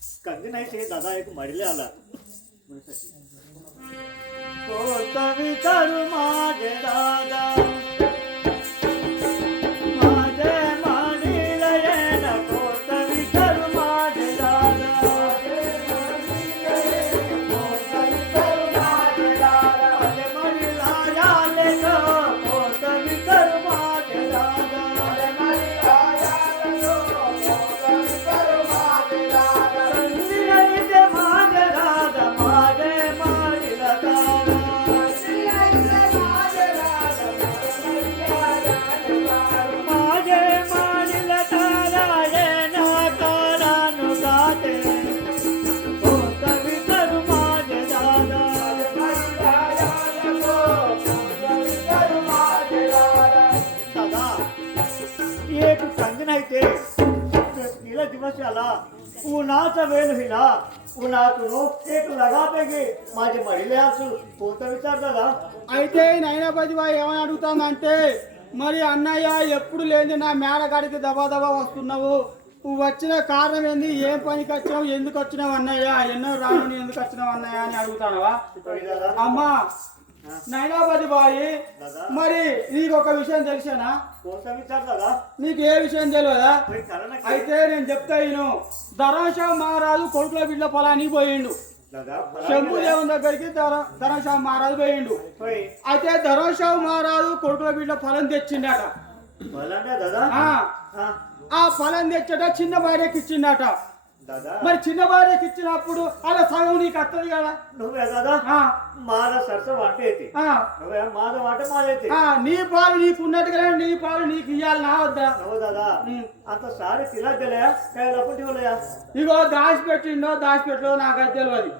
कंदी नाही ते दादा एक मडले आला कोत विचारू माझे दादा माझे मानिल येन कोत विचारू माझे दादा कोत विचारू माझे दादा माझे मडीला याले ग कोत विचारू माझे दादा माझे मडीला याले ग कोत विचारू माझे दादा कंदी नाही ते माझे दादा माझे मानिल दादा उन्हाचा वेळ हिला उन्हातून एक लगापेगी माझे महिले असू कोणता विचार दादा అయితే నైనాపతి బాయ్ ఏమని అడుగుతామంటే మరి అన్నయ్య ఎప్పుడు లేని నా మేడగాడికి దబా దబా వస్తున్నావు నువ్వు వచ్చిన కారణం ఏంది ఏం పనికి వచ్చినావు ఎందుకు వచ్చినావు అన్నయ్య ఎన్నో రాను ఎందుకు వచ్చినావు అన్నయ్య అని అడుగుతానవా అమ్మా నైనాపతి బాయ్ మరి నీకు ఒక విషయం తెలిసేనా కోణతా విచాर दादा నీకు ఏ విషయం తెలియదా అయితే నేను చెప్తా ఈయన ధరాషా మహారాజు కొడుకుల బిడ్డ పొలానికి పోయిండు శంభుదేవుని దగ్గరికి ధరాషా మహారాజు పోయిండు అయితే ధరాషా మహారాజు కొడుకుల బిడ్డ ఫలం తెచ్చిండట ఆ ఫలం తెచ్చట చిన్న భార్యకి ఇచ్చిండట మరి చిన్న భార్యకి ఇచ్చినప్పుడు అలా సగం నీకు వస్తుంది కదా నువ్వే దాదా మాద సరస వంట అయితే నువ్వే మాద వంట మాదైతే నీ పాలు నీకు ఉన్నట్టుగా నీ పాలు నీకు ఇవ్వాలి నా వద్దా నువ్వు దాదా అంత సారి తినద్దలే లేకపోతే ఇగో దాచిపెట్టో నాకైతే తెలియదు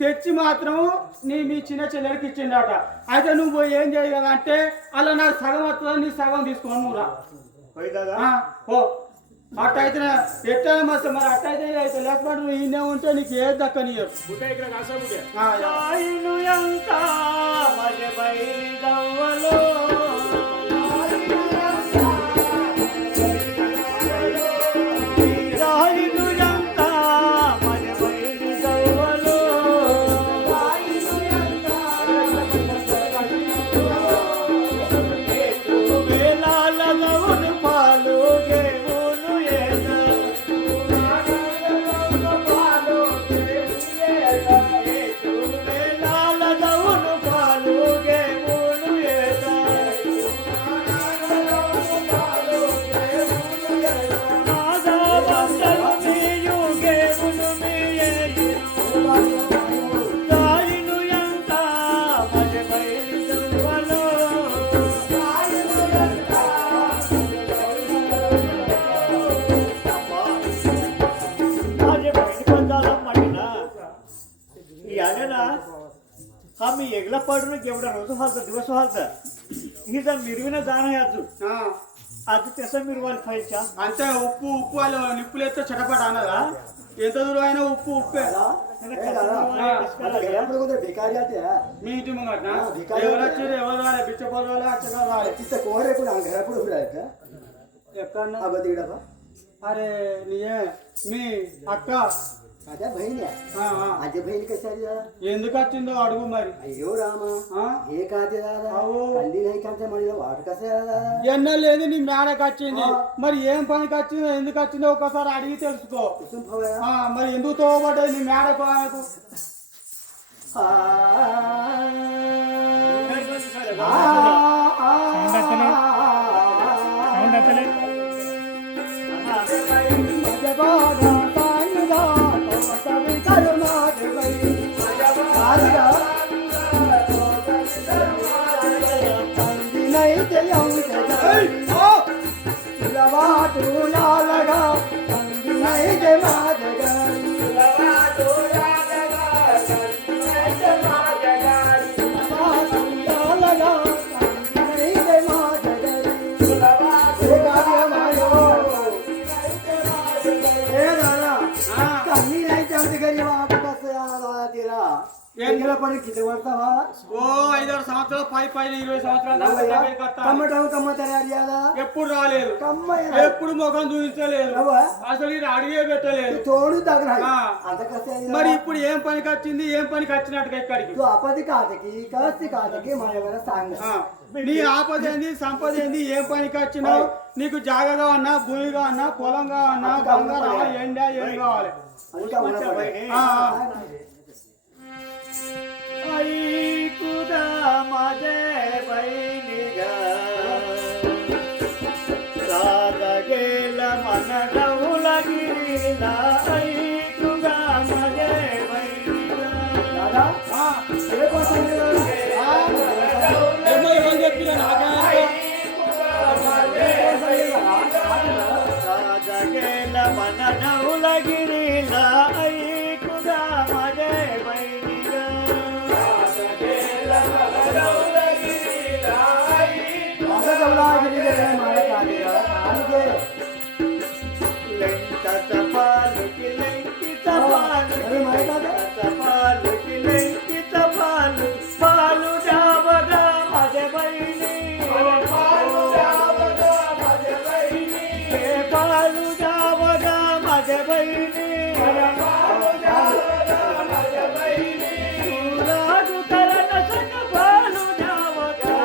తెచ్చి మాత్రం మీ చిన్న చెల్లెడికి ఇచ్చిండట అయితే నువ్వు ఏం చేయగల అంటే అలా నాకు సగం వస్తుందో నీ సగం తీసుకోను నువ్వురా పోయి దాదా ఓ అట్టయితే ఎట్టైనా మస్తు మరి అట్టయితే అయితే లేకపోతే నువ్వు ఈయనే ఉంటే నీకు ఏది దక్కని ఇక్కడ కాసా मी एकला पडून एवढा रोज हालत दिवस हालत ही जर मिरवीनं जाणं आहे आज तसं मिरवायला पाहिजे అంటే ఉప్పు వాళ్ళు నిప్పులెత్తే చటపట అన్నదా ఎంత దూరం అయినా ఉప్పు మీ ఇంటి ముంగట ఎవరు వచ్చారు ఎవరు రాలే బిచ్చపోలు వాళ్ళే అచ్చగారు రాలే ఎక్కడ అరే నీయే మీ అక్క అదే బహిని అదే బహిని కసారి ఎందుకు వచ్చిందో అడుగు మరి అయ్యో రామా ఏ కాదే కంది నై కంటే మరి వాడు కసే ఎన్న లేదు నీ మేడకి వచ్చింది మరి ఏం పనికి వచ్చిందో ఎందుకు వచ్చిందో ఒకసారి అడిగి తెలుసుకో మరి ఎందుకు తోబడ్డది నీ మేడకు ఆయనకు ఎంగిల పని కింద పడతావా ఓ 5-6 సంవత్సరాలు 10-20 సంవత్సరాలు దాకా దగ్గరికి వస్తా. కమ్మ తయారు ఎప్పుడు రాలేదు, ఎప్పుడు ముఖం చూపించలేదు, అసలు ఇది అడిగే పెట్టలేదు. తోడు దగ్గర మరి ఇప్పుడు ఏం పనికి వచ్చింది, ఏం పనికి వచ్చినట్టుగా ఇక్కడికి ఆపది కాతకి కాస్తి కాతకి మన సాంగ నీ ఆపద ఏంది, సంపద ఏంది, ఏం పనికి వచ్చినావు? నీకు జాగగా ఉన్నా, భూమిగా ఉన్నా, పొలంగా ఉన్నా, బంగారం ఎండా ఏం కావాలి? ऐकुदा माझे बहिणीगा राजा गेला मन डौला गिरीला ऐकुदा माझे बहिणीगा राजा गेला मन डौला गिरीला ऐकुदा माझे बहिणीगा लंकाचा पालकी लंकीचा पालकी लंकीचा पालू जावगा माझ्या बहिणी पालू जावगा माझ्या बहिणी पालू जावगा माझ्या बहिणी राजू करण सक पालू जावगा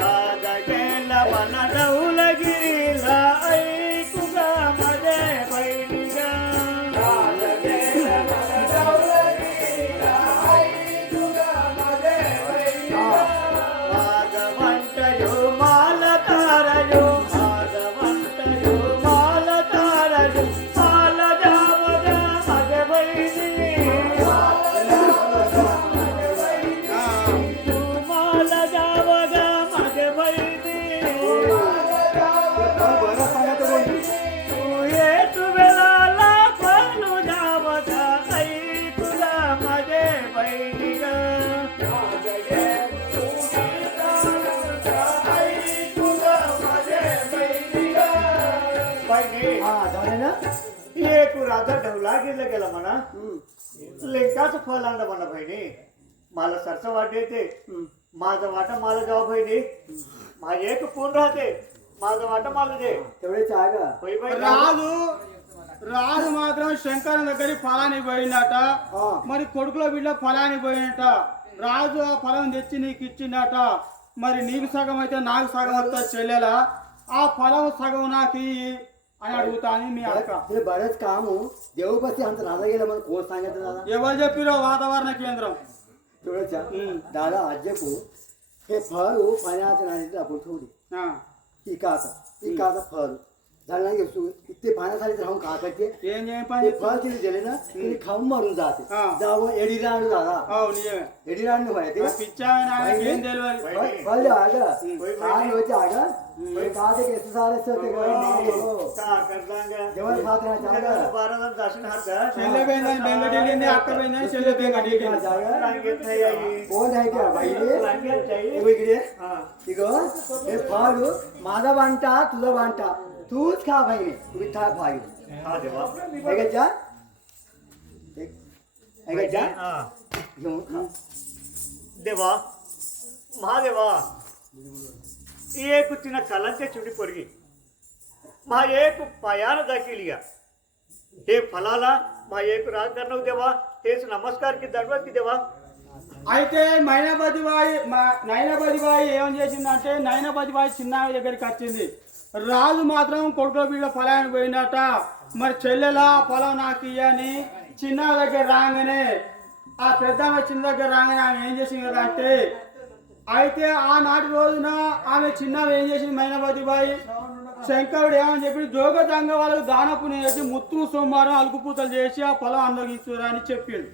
राजा गेला मन डौलगिरीला ऐकुगा माझे बहिणीगा मागवंत यो माल तारयो मागवंत यो माल तारयो माल जावगा माझे बहिणी तू माल जावगा माझे बहिणी तू येत वेळाला पालू जावगा ऐकुगा माझे बहिणीगा एक राजा ढवला गेला म्हणा लेकाच फळ आणलं म्हणा बहिणी मला सरस वाट येते माझं वाट मला जाऊ बहिणी माझे एक पूर्ण राहते माझं वाट मला दे तेवढे चागा होय बहिणी రాజు మాత్రం శంకరం దగ్గరికి ఫలాన్ని పోయిందట. మరి కొడుకులో బిడ్డ ఫలాన్ని పోయినట. రాజు ఆ ఫలం తెచ్చి నీకు ఇచ్చిందట. మరి నీకు సగం అయితే నాకు సగం వస్తా చెల్లెలా, ఆ ఫలం సగం నాకు ఇయ్యి అని అడుగుతాను మీ అక్క. बरंच काम देवपाशी आमचं राजा गेला म्हणून कोण सांगितलं दादा ఎవరు చెప్పిరో వాతావరణ కేంద్రం तेवढंच दादा आज्यकू हे फळ पाण्याचं नाही आपण थोडी इकाचा फळ झालं नाही घेऊ ते पाण्याखाली राहून खा करते ఏం ते పని फळ तिने दिले ना तिने खाऊन मारून जाते जावं एडीरांड दादा నిజమే एडीरांड व्हायचे పిచ్చా ఏం తెలియదు. फळ आग काय होते आग काते केस सारे सते जेवण खात राहायचं చెల్లె పోయిందని బెంగటి వెళ్ళింది, అక్క పోయిందని చెల్లె బెంగటి कोण आहे त्या बाईले इकडे इगो हे फळ माझा बांटा तुझा बांटा तूच खा बहिणी तुम्ही खा भाई ऐकायच्या ऐकायच्या घेऊन खा देवा महादेवा एक तिनं कलांच्या चिवडी पोरगी माझे एक पायानं दाखिली हे फलाला माझे एक राग करणं देवा हेच नमस्कार की दंडवत की देवा అయితే మైనాపతి బాయి ఏమని చేసిందంటే నైనాపతి బాయి చిన్న దగ్గరికి వచ్చింది. రాజు మాత్రం కొడుకుల బిడ్డ ఫలాన్ని పోయినట. మరి చెల్లెలా పొలం నాకు ఇయ్యని చిన్న దగ్గర రాగానే ఆ పెద్దమ్మ చిన్న దగ్గర రాగానే ఆమె ఏం చేసింది కదా అంటే, అయితే ఆనాటి రోజున ఆమె చిన్న ఏం చేసింది మైనాపతి బాయి శంకరుడు ఏమని చెప్పి జోగ దంగ వాళ్ళకు దానపుని చేసి ముత్తు సోమవారం అలుకుపూతలు చేసి ఆ పొలం అందగిస్తురా అని చెప్పిండు.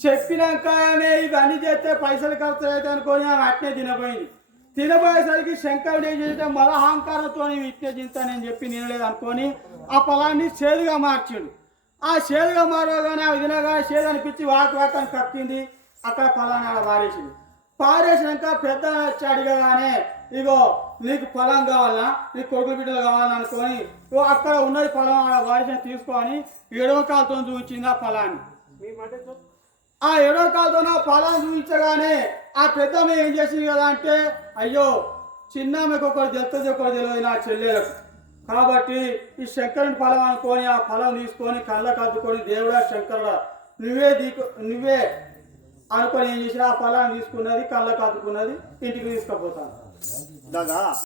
చెప్పినాక ఆమె ఇవన్నీ చేస్తే పైసలు ఖర్చు అయితే అనుకొని ఆమె అట్నే తినపోయింది. తినబోయేసరికి శంకరుడు ఏం చేస్తే మల అహంకారంతో ఇట్నే తింటానని చెప్పి తినలేదు అనుకొని ఆ పొలాన్ని చేదుగా మార్చాడు. ఆ చేదుగా మారగానే ఆమె తినగా చేదు అనిపించి వాకి వాకని కప్పింది. అక్కడ పొలాన్ని అలా వారేసింది. పారేసినాక పెద్ద వచ్చి అడిగగానే ఇగో నీకు పొలం కావాలా నీకు కొడుకు బిడ్డలు కావాలని అనుకొని అక్కడ ఉన్నది పొలం ఆడ వారిని తీసుకొని ఎడవ కాలుతో చూపించింది ఆ పొలాన్ని. ఆ ఎడవ కాలుతో ఆ పొలాన్ని చూపించగానే ఆ పెద్దమ్మ ఏం చేసింది కదా అంటే అయ్యో చిన్నమ్మకి ఒకరు తెలుస్తుంది ఒకరు తెలియదు నా చెల్లెలకు, కాబట్టి ఈ శంకరుని ఫలం అనుకొని ఆ ఫలం తీసుకొని కళ్ళకు అద్దుకొని దేవుడా శంకరుడా నువ్వే అనుకొని ఏం చేసిన ఆ ఫలాన్ని తీసుకున్నది కళ్ళకు అద్దుకున్నది ఇంటికి తీసుకుపోతాను.